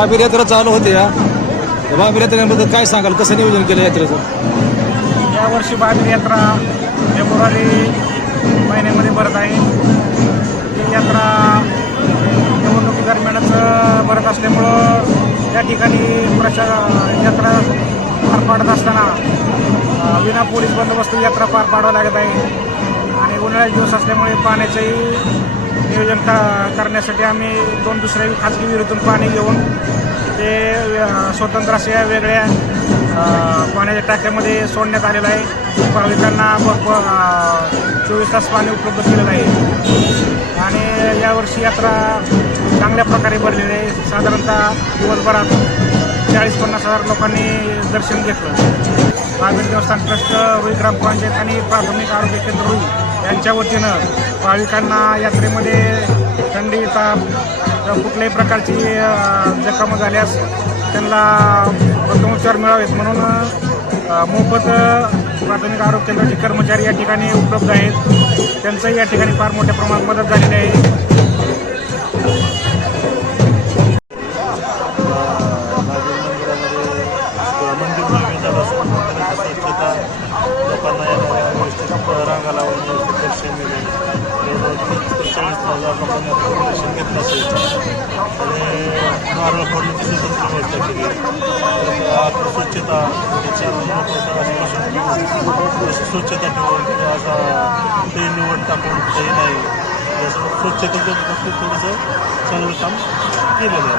महावीर यात्रा चालू होते या महावीर यात्रेबद्दल काय सांगाल, कसं नियोजन केलं यात्रेचं? यावर्षी महावीर यात्रा फेब्रुवारी महिन्यामध्ये भरत आहे. ही यात्रा निवडणुकी दरम्यानच भरत असल्यामुळं या ठिकाणी यात्रा पार पाडत असताना विना पोलीस बंदोबस्त यात्रा पार पाडावं लागत आहे. आणि उन्हाळ्याचे दिवस असल्यामुळे पाण्याचंही नियोजन करण्यासाठी आम्ही दोन दुसऱ्या खाजगी विहिरीतून पाणी घेऊन ते स्वतंत्र अशा वेगळ्या पाण्याच्या टाक्यामध्ये सोडण्यात आलेलं आहे. भाविकांना भरपूर 24 तास पाणी उपलब्ध केलेलं आहे. आणि यावर्षी यात्रा चांगल्या प्रकारे भरलेली आहे. साधारणतः दिवसभरात 40-50 हजार लोकांनी दर्शन घेतलं. महावीर देवस्थान ट्रस्ट, रुई ग्रामपंचायत आणि प्राथमिक आरोग्य केंद्र रुई यांच्या वतीनं भाविकांना यात्रेमध्ये थंडी, ताप, कुठल्याही प्रकारची जखम झाल्यास त्यांना प्रथमोपचार मिळावेत म्हणून मोफत प्राथमिक आरोग्य केंद्राचे कर्मचारी या ठिकाणी उपलब्ध आहेत. त्यांचंही या ठिकाणी फार मोठ्या प्रमाणात मदत झालेली आहे. लोकांना रांगा लावून दर्शन मिळेल. 40,000 लोकांनी दर्शन घेतलं असेल आणि नारळ फोडण्याची स्वतंत्र व्यवस्था केली. स्वच्छता स्वच्छता ठेवून असा ते निवड टाकून काही नाही, स्वच्छतेचं थोडंसं चांगलं काम केलेलं आहे.